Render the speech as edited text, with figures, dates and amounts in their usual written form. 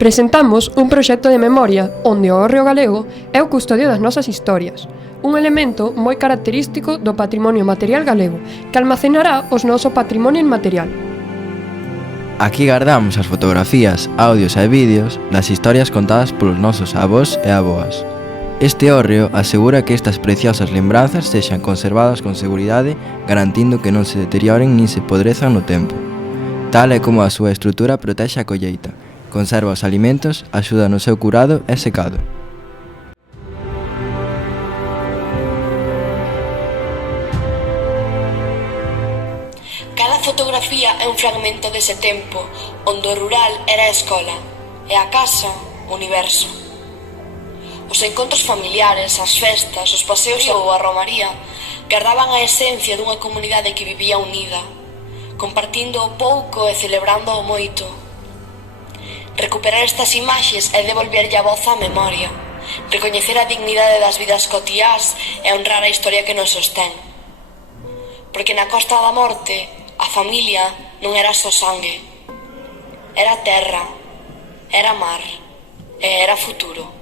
Presentamos un proxecto de memoria onde o hórreo galego é o custodio das nosas historias, un elemento moi característico do patrimonio material galego, que almacenará o noso patrimonio inmaterial. Aquí guardamos as fotografías, audios e vídeos das historias contadas polos nosos avós e avoas. Este hórreo asegura que estas preciosas lembranzas sexan conservadas con seguridade, garantindo que non se deterioren nin se podrezan no tempo. Tal é como a súa estrutura protexe a colleita, conserva os alimentos, axuda no seu curado e secado. Cada fotografía é un fragmento dese tempo, onde o rural era a escola, e a casa, o universo. Os encontros familiares, as festas, os paseos ou a romaría guardaban a esencia dunha comunidade que vivía unida, compartindo o pouco e celebrando o moito. Recuperar estas imaxes é devolverlle a voz á memoria, recoñecer a dignidade das vidas cotiás e honrar a historia que nos sostén. Porque na Costa da Morte, a familia non era só sangue, era terra, era mar e era futuro.